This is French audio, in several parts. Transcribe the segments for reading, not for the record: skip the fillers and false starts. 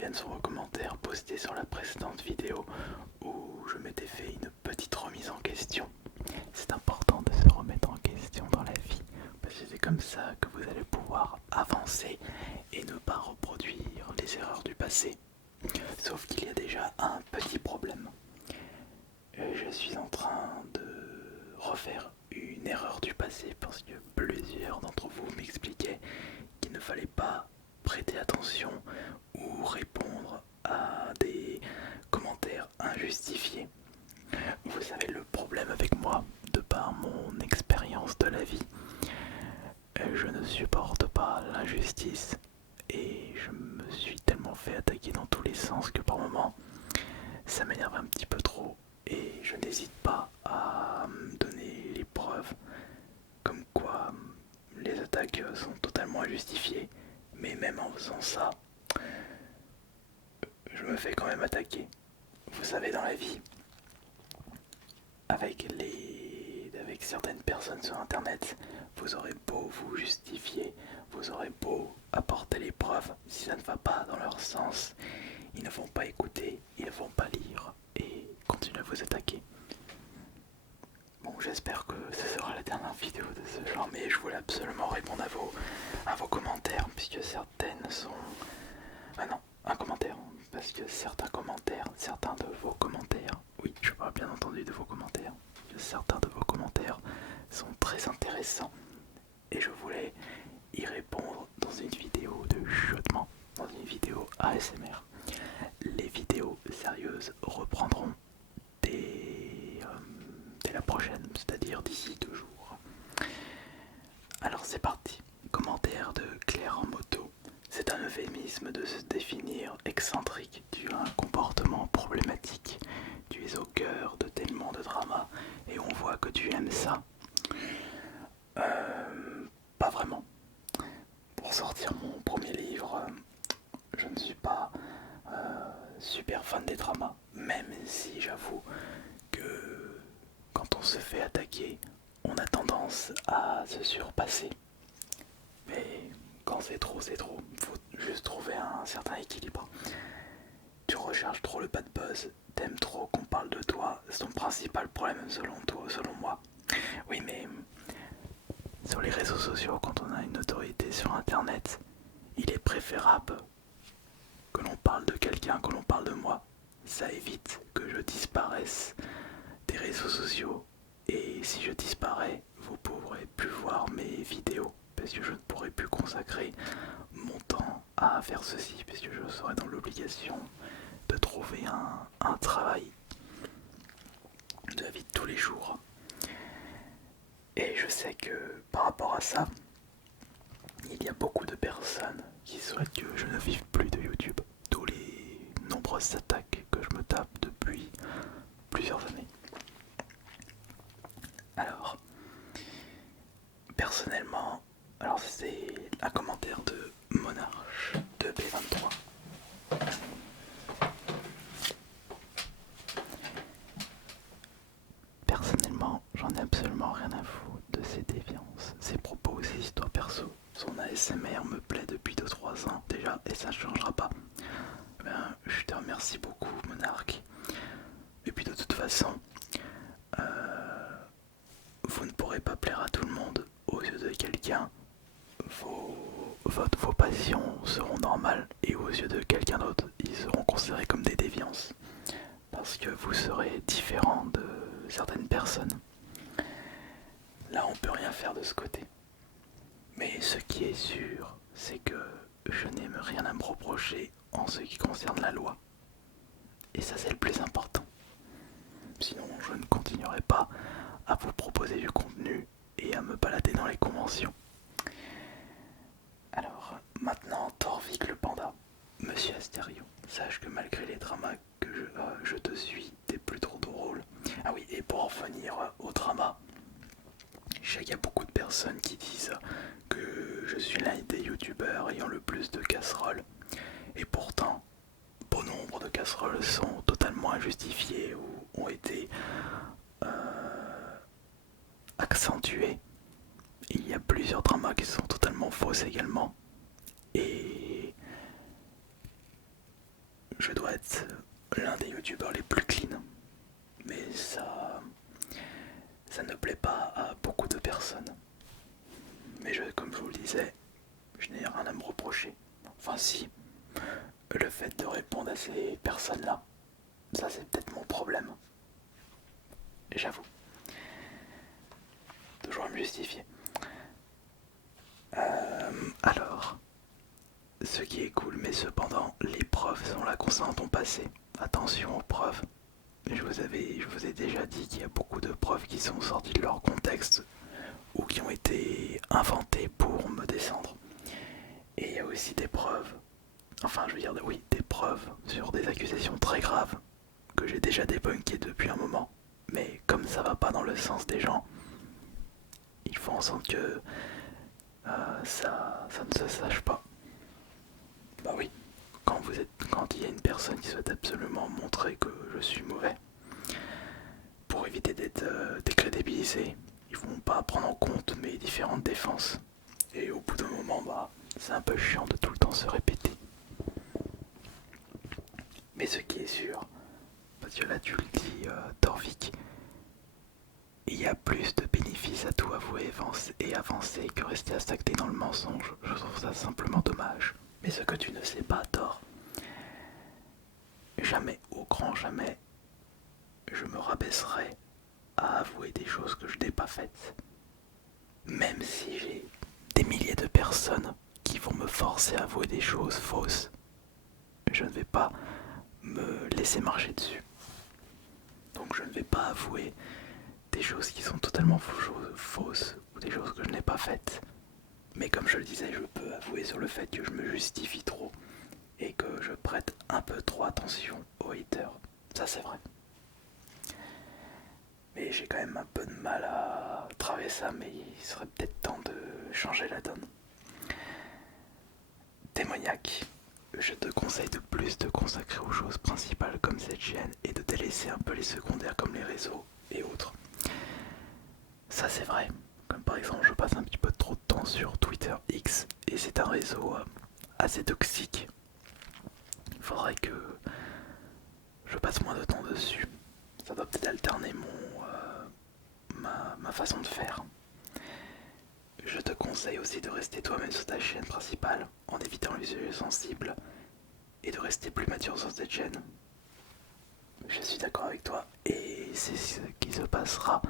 revienne sur vos commentaires postés sur la précédente vidéo où je m'étais fait une petite remise en question. C'est important de se remettre en question dans la vie, parce que c'est comme ça que vous allez pouvoir avancer et ne pas reproduire les erreurs du passé. Sauf qu'il y a déjà un petit problème. Je suis en train de refaire une erreur du passé parce que plusieurs d'entre vous m'expliquaient qu'il ne fallait pas prêter attention ou répondre à des commentaires injustifiés. Vous savez, le problème avec moi, de par mon expérience de la vie, je ne supporte pas l'injustice et je me suis tellement fait attaquer dans tous les sens que par moments ça m'énerve un petit peu trop et je n'hésite pas à me donner les preuves comme quoi les attaques sont totalement injustifiées, mais même en faisant ça, je me fais quand même attaquer. Vous savez, dans la vie, avec certaines personnes sur internet, vous aurez beau vous justifier, vous aurez beau apporter les preuves, si ça ne va pas dans leur sens, ils ne vont pas écouter, ils ne vont pas lire et continuent à vous attaquer. Bon, j'espère que ce sera la dernière vidéo de ce genre, mais je voulais absolument répondre à vos commentaires, puisque certaines sont... Ah non, un commentaire, parce que certains de vos commentaires, oui, je parle bien entendu de vos commentaires, certains de vos commentaires sont très intéressants, et je voulais y répondre dans une vidéo de chuchotement, dans une vidéo ASMR. Les vidéos sérieuses reprendront dès la prochaine, c'est-à-dire d'ici 2 jours. Alors c'est parti. Commentaire de Claire en moto. C'est un euphémisme de se définir excentrique. Tu as un comportement problématique. Tu es au cœur de tellement de dramas et on voit que tu aimes ça. Pas vraiment. Pour sortir mon premier livre, je ne suis pas super fan des dramas, même si j'avoue que quand on se fait attaquer, on a tendance à se surpasser. Mais quand c'est trop, faut juste trouver un certain équilibre. Tu recherches trop le bad buzz, t'aimes trop qu'on parle de toi, c'est ton principal problème selon toi, selon moi. Oui, mais sur les réseaux sociaux, quand on a une autorité sur internet, il est préférable que l'on parle de quelqu'un, que l'on parle de moi. Ça évite que je disparaisse des réseaux sociaux. Et si je disparais, vous pourrez plus voir mes vidéos parce que je ne pourrai plus consacrer mon temps à faire ceci parce que je serai dans l'obligation de trouver un travail de la vie de tous les jours. Et je sais que par rapport à ça, il y a beaucoup de personnes qui souhaitent que je ne vive plus de YouTube, d'où les nombreuses attaques que je me tape depuis plusieurs années. Alors, personnellement, alors c'est un commentaire de Monarch de B23. Personnellement, j'en ai absolument rien à foutre de ses déviances, ses propos, ses histoires perso. Son ASMR me plaît depuis 2-3 ans déjà et ça ne changera pas. Ben, je te remercie beaucoup, Monarch. Et puis de toute façon, vous ne pourrez pas plaire à tout le monde. Aux yeux de quelqu'un, vos passions seront normales et aux yeux de quelqu'un d'autre, ils seront considérés comme des déviances. Parce que vous serez différent de certaines personnes. Là, on peut rien faire de ce côté. Mais ce qui est sûr, c'est que je n'aime rien à me reprocher en ce qui concerne la loi. Et ça, c'est le plus important. Sinon, je ne continuerai pas à vous proposer du contenu et à me balader dans les conventions. Alors, maintenant, Torvik le panda. Monsieur Astério, sache que malgré les dramas que je te suis, t'es plus trop drôle. Ah oui, et pour en revenir au drama, je sais qu'il y a beaucoup de personnes qui disent que je suis l'un des youtubeurs ayant le plus de casseroles. Et pourtant, bon nombre de casseroles sont totalement injustifiées ou ont été accentuées. Il y a plusieurs dramas qui sont totalement fausses également. Et je dois être l'un des youtubeurs les plus clean. Mais ça ne plaît pas à beaucoup de personnes. Mais comme je vous le disais, je n'ai rien à me reprocher. Enfin si, le fait de répondre à ces personnes-là, ça c'est peut-être mon problème. J'avoue. Toujours à me justifier. Alors, ce qui est cool, mais cependant, les preuves sont là constamment ton passé. Attention aux preuves. Je vous ai déjà dit qu'il y a beaucoup de preuves qui sont sorties de leur contexte ou qui ont été inventées pour me descendre. Et il y a aussi des preuves, enfin je veux dire oui, des preuves sur des accusations très graves que j'ai déjà débunkées depuis un moment. Mais comme ça va pas dans le sens des gens, il faut en sorte que ça ne se sache pas. Bah oui, quand il y a une personne qui souhaite absolument montrer que je suis mauvais, pour éviter d'être décrédibilisé, ils vont pas prendre en compte mes différentes défenses. Et au bout d'un moment, bah, c'est un peu chiant de tout le temps se répéter. Mais ce qui est sûr, parce que là tu le dis, Torvik, il y a plus de bénéfices à tout avouer et avancer que rester à stagner dans le mensonge. Je trouve ça simplement dommage. Mais ce que tu ne sais pas, Thor, jamais, au grand jamais, je me rabaisserai à avouer des choses que je n'ai pas faites. Même si j'ai des milliers de personnes qui vont me forcer à avouer des choses fausses, je ne vais pas me laisser marcher dessus. Donc je ne vais pas avouer des choses qui sont totalement fausses ou des choses que je n'ai pas faites. Mais comme je le disais, je peux avouer sur le fait que je me justifie trop et que je prête un peu trop attention aux haters. Ça c'est vrai. Mais j'ai quand même un peu de mal à travailler ça, mais il serait peut-être temps de changer la donne. Démoniaque, je te conseille de plus te consacrer aux choses principales comme cette chaîne et de délaisser un peu les secondaires comme les réseaux et autres. Ça c'est vrai, comme par exemple je passe un petit peu trop de temps sur Twitter X et c'est un réseau assez toxique. Il faudrait que je passe moins de temps dessus. Ça doit peut-être alterner ma façon de faire. Je te conseille aussi de rester toi-même sur ta chaîne principale en évitant les sujets sensibles et de rester plus mature sur cette chaîne. Je suis d'accord avec toi et c'est ce qui se passera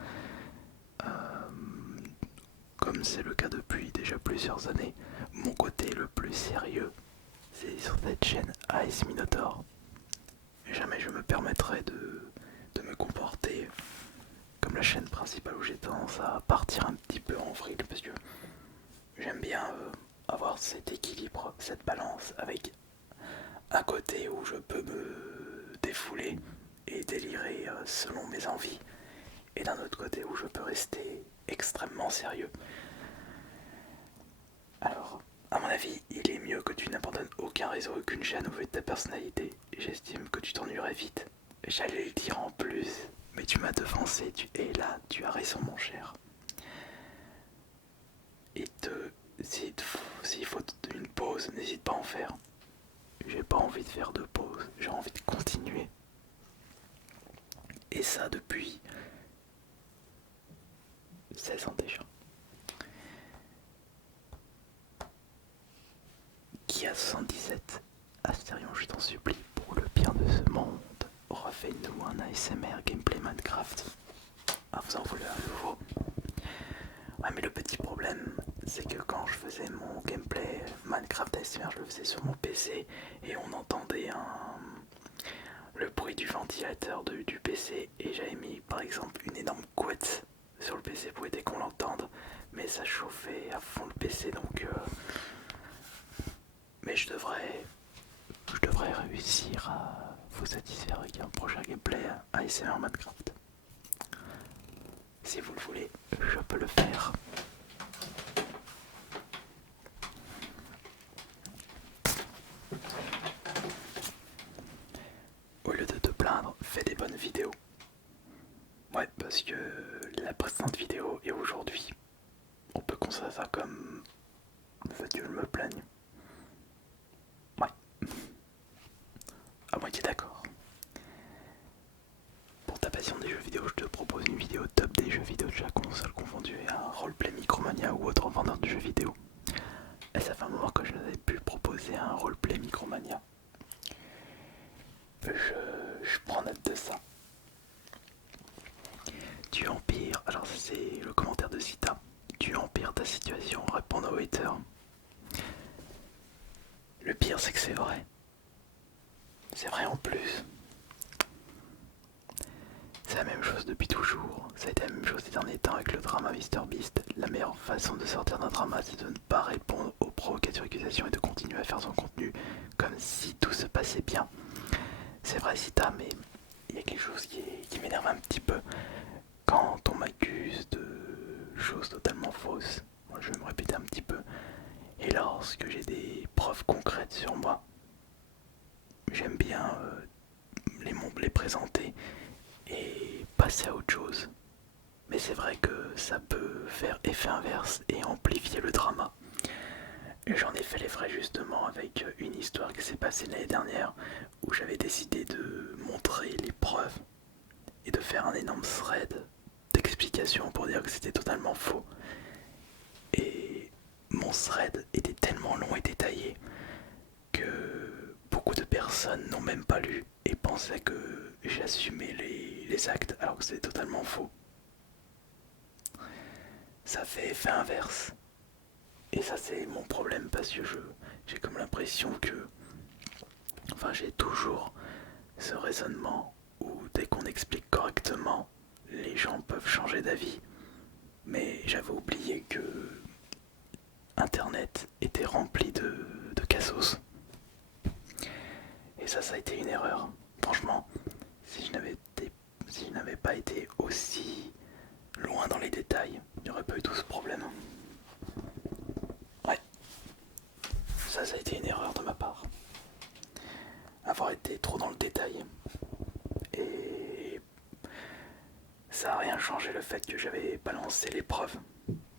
comme c'est le cas depuis déjà plusieurs années. Mon côté le plus sérieux, c'est sur cette chaîne AS Minotaur. Jamais je me permettrai de me comporter comme la chaîne principale où j'ai tendance à partir un petit peu en vrille parce que j'aime bien avoir cet équilibre, cette balance avec un côté où je peux me défouler et délirer selon mes envies et d'un autre côté où je peux rester extrêmement sérieux. Alors, à mon avis, il est mieux que tu n'abandonnes aucun réseau, aucune chaîne au vu de ta personnalité. J'estime que tu t'ennuierais vite. J'allais le dire en plus, mais tu m'as devancé, tu es là, tu as raison mon cher. Et s'il faut une pause, n'hésite pas à en faire. J'ai pas envie de faire de pause, j'ai envie de continuer. Et ça depuis 16 ans déjà. Qui a 77 Astérion, je t'en supplie, pour le bien de ce monde, refais-nous un ASMR gameplay Minecraft. Ah, vous en voulez un nouveau? Ouais, mais le petit problème, c'est que quand je faisais mon gameplay Minecraft ASMR, je le faisais sur mon PC et on entendait le bruit du ventilateur du PC et j'avais mis par exemple une énorme couette sur le PC pour éviter qu'on l'entende, mais ça chauffait à fond le PC donc mais je devrais réussir à vous satisfaire avec un prochain gameplay ASMR Minecraft. Si vous le voulez, je peux le faire. Au lieu de te plaindre, fais des bonnes vidéos. Ouais, parce que la précédente vidéo et aujourd'hui, on peut considérer ça comme le fait que je me plaigne. Ouais. À moins roleplay Micromania. Je prends note de ça. Tu empires, alors ça c'est le commentaire de Sita. Tu empires ta situation en répondant aux haters. Le pire c'est que c'est vrai. C'est vrai en plus. C'est la même chose depuis toujours. Ça a été la même chose ces derniers temps avec le drama MrBeast. La meilleure façon de sortir d'un drama, c'est de ne pas répondre aux provocations et accusations et de continuer à faire son contenu comme si tout se passait bien. C'est vrai Sita, mais il y a quelque chose qui m'énerve un petit peu. Quand on m'accuse de choses totalement fausses, moi, je vais me répéter un petit peu. Et lorsque j'ai des preuves concrètes sur moi, j'aime bien les présenter et passer à autre chose. Mais c'est vrai que ça peut faire effet inverse et amplifier le drama. Et j'en ai fait les frais justement avec une histoire qui s'est passée l'année dernière où j'avais décidé de montrer les preuves et de faire un énorme thread d'explications pour dire que c'était totalement faux. Et mon thread était tellement long et détaillé que beaucoup de personnes n'ont même pas lu et pensaient que j'assumais les actes alors que c'était totalement faux. Ça fait effet inverse. Et ça c'est mon problème parce que j'ai comme l'impression que... Enfin j'ai toujours ce raisonnement où dès qu'on explique correctement, les gens peuvent changer d'avis. Mais j'avais oublié que Internet était rempli de cassos. Et ça a été une erreur. Franchement, si je n'avais pas été aussi loin dans les détails, il n'y aurait pas eu tout ce problème. Ouais, ça a été une erreur de ma part. Avoir été trop dans le détail. Et ça n'a rien changé le fait que j'avais balancé les preuves.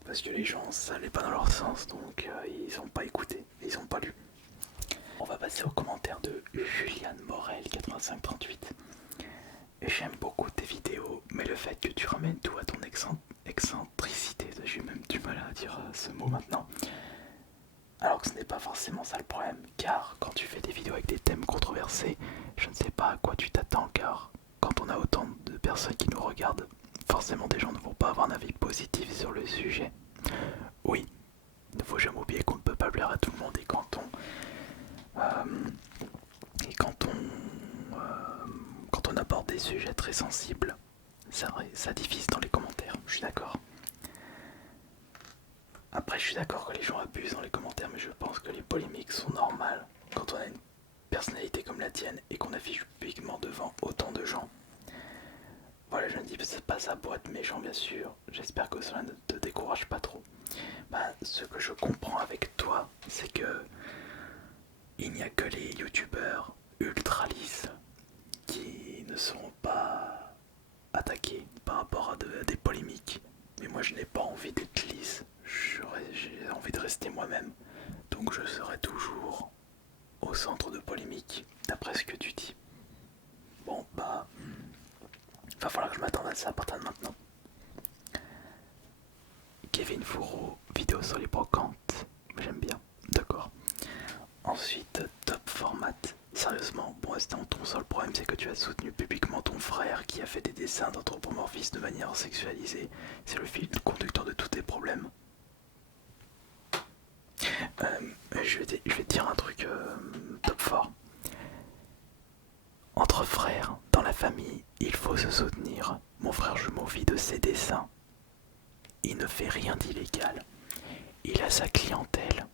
Parce que les gens, ça n'allait pas dans leur sens, donc ils n'ont pas écouté, ils n'ont pas lu. On va passer aux commentaires de Juliane Morel 8538. J'aime beaucoup tes vidéos, mais le fait que tu ramènes tout à ton excentricité, j'ai même du mal à dire ce mot maintenant. Alors que ce n'est pas forcément ça le problème, car quand tu fais des vidéos avec des thèmes controversés, je ne sais pas à quoi tu t'attends, car quand on a autant de personnes qui nous regardent, forcément des gens ne vont pas avoir un avis positif sur le sujet. Oui, il ne faut jamais oublier qu'on ne peut pas plaire à tout le monde et quand on aborde des sujets très sensibles, ça divise dans les commentaires, je suis d'accord. Après je suis d'accord que les gens abusent dans les commentaires, mais je pense que les polémiques sont normales quand on a une personnalité comme la tienne et qu'on affiche publiquement devant autant de gens. Voilà, je ne dis pas ça pour être méchant bien sûr, j'espère que cela ne te décourage pas trop. Ce que je comprends avec toi, c'est que il n'y a que les youtubeurs ultra lisses qui ne seront pas attaqués par rapport à des polémiques. Mais moi je n'ai pas envie d'être lisse, j'ai envie de rester moi-même. Donc je serai toujours au centre de polémiques, d'après ce que tu dis. Bon va falloir que je m'attende à ça à partir de maintenant. Kevin Fourreau, vidéo sur les brocantes, j'aime bien, d'accord. Ensuite, top format. Sérieusement, pour rester en ton seul problème, c'est que tu as soutenu publiquement ton frère qui a fait des dessins d'anthropomorphisme de manière sexualisée. C'est le fil conducteur de tous tes problèmes. Je vais te dire un truc top fort. Entre frères, dans la famille, il faut se soutenir. Mon frère jumeau vit de ses dessins. Il ne fait rien d'illégal. Il a sa clientèle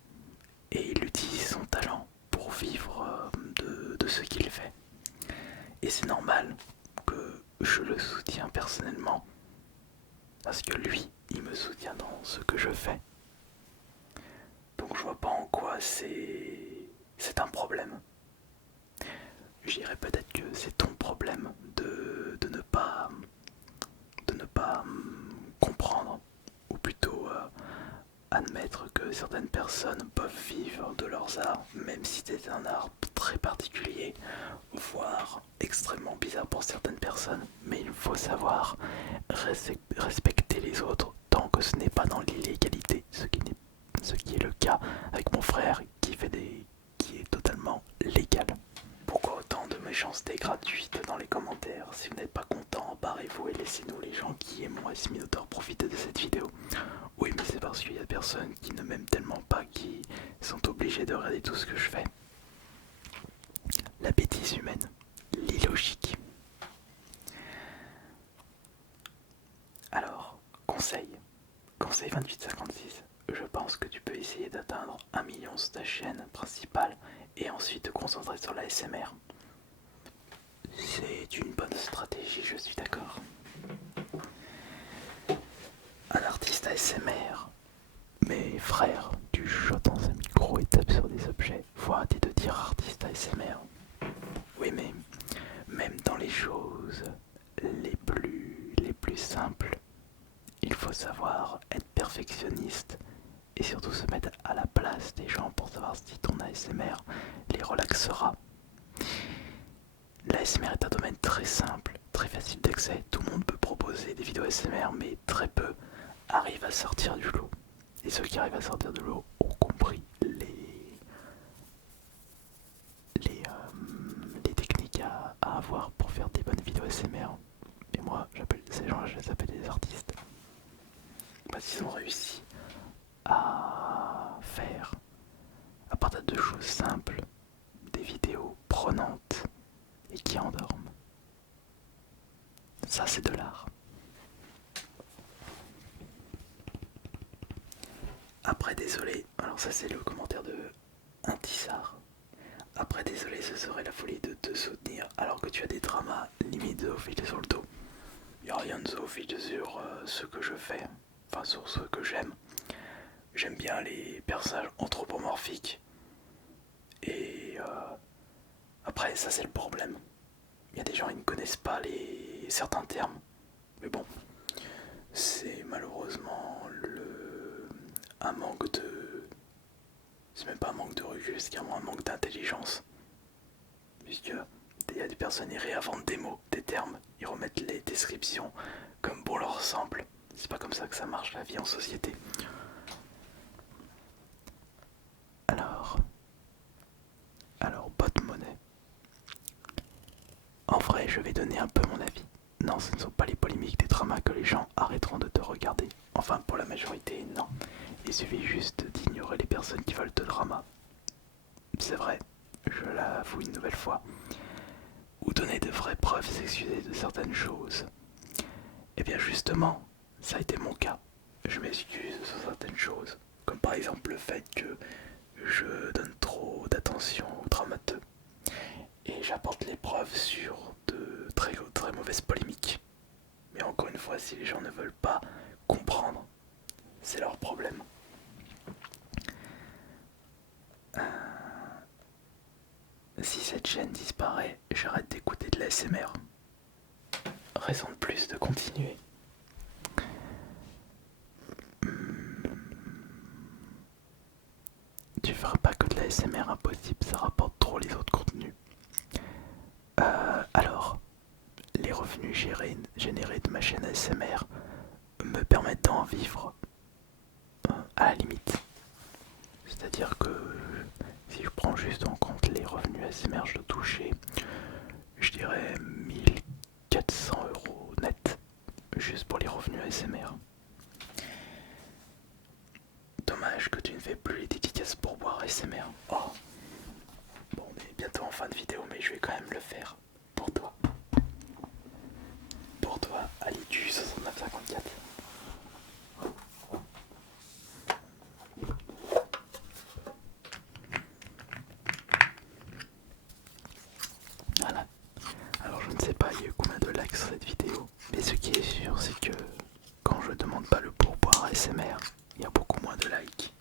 et il utilise son talent pour vivre de ce qu'il fait. Et c'est normal que je le soutiens personnellement parce que lui, il me soutient dans ce que je fais. Donc je vois pas en quoi c'est un problème. Je dirais peut-être que c'est ton problème de ne pas comprendre, ou plutôt admettre que certaines personnes peuvent vivre de leurs arts, même si c'est un art très particulier, voire extrêmement bizarre pour certaines personnes. Mais il faut savoir respecter les autres tant que ce n'est pas dans l'illégalité, ce qui est le cas avec mon frère qui est totalement méchanceté gratuite dans les commentaires. Si vous n'êtes pas content, barrez-vous et laissez-nous, les gens qui aiment Ice Minotaur, profiter de cette vidéo. Oui, mais c'est parce qu'il y a des personnes qui ne m'aiment tellement pas, qui sont obligées de regarder tout ce que je fais. La bêtise humaine, l'illogique. Alors, conseil 2856, je pense que tu peux essayer d'atteindre 1 million sur ta chaîne principale et ensuite te concentrer sur la SMR. C'est une bonne stratégie, je suis d'accord. Un artiste ASMR, mais frère, tu chuchotes dans un micro et tapes sur des objets. Faut arrêter de dire artiste ASMR. Oui, mais même dans les choses les plus simples, il faut savoir être perfectionniste et surtout se mettre à la place des gens pour savoir si ton ASMR les relaxera. L'ASMR est un domaine très simple, très facile d'accès. Tout le monde peut proposer des vidéos ASMR, mais très peu arrivent à sortir du lot. Et ceux qui arrivent à sortir du lot ont compris les techniques à avoir pour faire des bonnes vidéos ASMR. Et moi, j'appelle ces gens-là, je les appelle des artistes. Parce qu'ils ont réussi à faire, à partir de choses simples, des vidéos prenantes et qui endorment. Ça, c'est de l'art. Après, désolé, alors ça c'est le commentaire de Intissar. Après, désolé, ce serait la folie de te soutenir alors que tu as des dramas limite zoophile sur le dos. Il n'y a rien de zoophile sur ce que je fais, enfin sur ce que j'aime. J'aime bien les personnages anthropomorphiques. Et après, ça c'est le problème. Il y a des gens qui ne connaissent pas certains termes. Mais bon, c'est malheureusement un manque de... C'est même pas un manque de recul, c'est carrément un manque d'intelligence. Puisque il y a des personnes qui réinventent des mots, des termes, ils remettent les descriptions comme bon leur semble. C'est pas comme ça que ça marche la vie en société. Alors, pote monnaie. En vrai, je vais donner un peu mon avis. Non, ce ne sont pas les polémiques des dramas que les gens arrêteront de te regarder. Enfin, pour la majorité, non. Il suffit juste d'ignorer les personnes qui veulent te drama. C'est vrai, je l'avoue une nouvelle fois. Ou donner de vraies preuves et s'excuser de certaines choses. Et bien justement, ça a été mon cas. Je m'excuse sur certaines choses. Comme par exemple le fait que je donne trop d'attention aux dramateux. Et j'apporte les preuves sur de très mauvaises polémiques. Mais encore une fois, si les gens ne veulent pas comprendre, c'est leur problème. Si cette chaîne disparaît, j'arrête d'écouter de l'ASMR. Raison de plus de continuer. Tu feras pas que de l'ASMR, impossible, ça rapporte trop les autres contenus. Alors, les revenus générés de ma chaîne ASMR me permettent d'en vivre à la limite. C'est-à-dire que si je prends juste en compte les revenus ASMR, je dois toucher, je dirais 1400 € net, juste pour les revenus ASMR. Dommage que tu ne fais plus les dédicaces pour boire ASMR. Oh. Bon, mais bientôt en fin de vidéo, mais je vais quand même le faire pour toi. Pour toi, Ali du 6954. Voilà. Alors je ne sais pas il y a eu combien de likes sur cette vidéo, mais ce qui est sûr c'est que quand je demande pas le pourboire ASMR, il y a beaucoup moins de likes.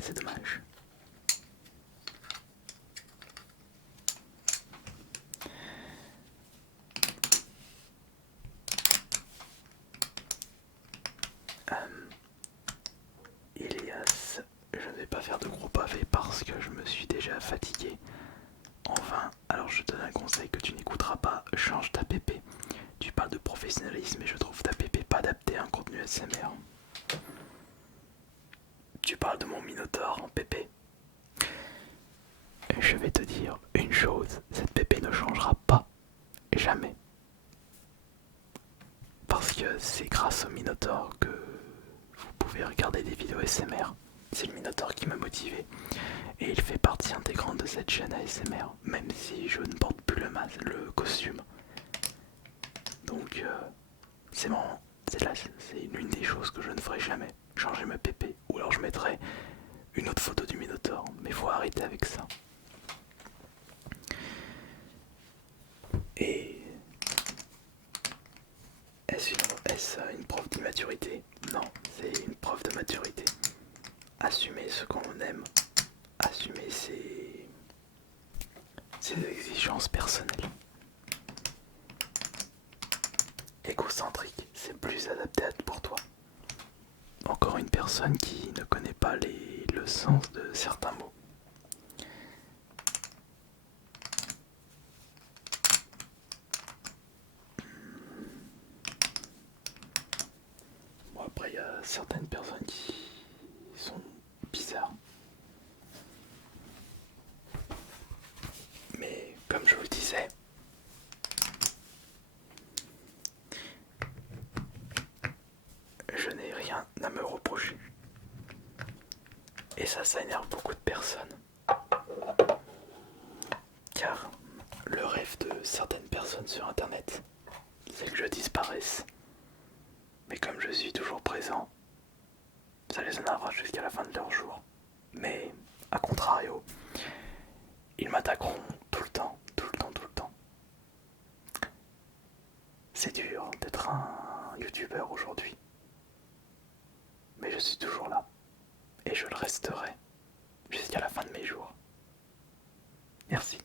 C'est dommage. Elias, je ne vais pas faire de gros pavés parce que je me suis déjà fatigué. Enfin, alors je te donne un conseil que tu n'écouteras pas, change ta PP. Tu parles de professionnalisme et je trouve ta PP pas adaptée à un contenu ASMR. Tu parles de mon Minotaur en PP. je vais te dire une chose, cette pépé ne changera pas, jamais. Parce que c'est grâce au Minotaur que vous pouvez regarder des vidéos ASMR. C'est le Minotaur qui m'a motivé. Et il fait partie intégrante de cette chaîne ASMR, même si je ne porte plus le costume. Donc c'est l'une des choses que je ne ferai jamais. Changer ma pépé. Ou alors je mettrai une autre photo du Minotaur. Mais faut arrêter avec ça. Et est-ce une preuve d'immaturité? Non, c'est une preuve de maturité. Assumer ce qu'on aime, assumer ses exigences personnelles. Égocentrique, c'est plus adapté pour toi. Encore une personne qui ne connaît pas le sens de certains mots. Bon, après, il y a certaines personnes qui sont bizarres. Mais comme je vous le disais, je n'ai rien à me reprocher. Et ça énerve beaucoup de personnes. Car le rêve de certaines personnes sur internet, c'est que je disparaisse. Mais comme je suis toujours présent, ça les énervera jusqu'à la fin de leur jour. Mais, à contrario, ils m'attaqueront tout le temps, tout le temps, tout le temps. C'est dur d'être un youtubeur aujourd'hui. Mais je suis toujours là. Et je le resterai jusqu'à la fin de mes jours. Merci.